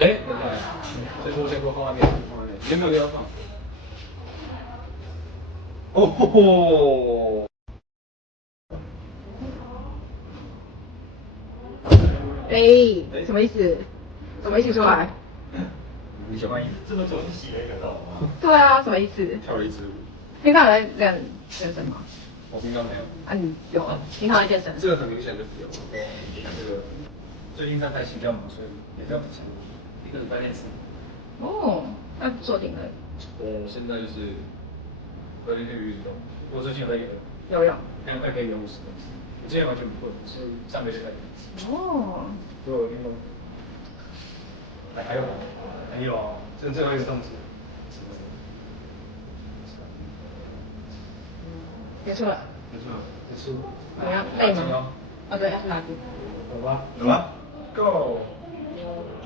哎，等一下，先过画面，先没有地方放。哦吼吼！哎，什么意思？什么意思出来？你喜欢这么久你洗了一个澡吗？对啊，什么意思？跳了一支舞。平常有在练健身吗？我平常没有。啊，你有？平常在健身？这个很明显就是有。你看这个，最近在拍形象嘛，所以也比较明显。一个礼拜练4。哦，那做挺累。我现在就是隔天去运动，我最近有在游泳。大概可以游50公尺，我之前完全不会，是上个月才。哦。所以我运动。还有吗？还有，这最后一个动作。结束了。结束。怎么样？累吗？啊，对，要去哪里？走吧，Go。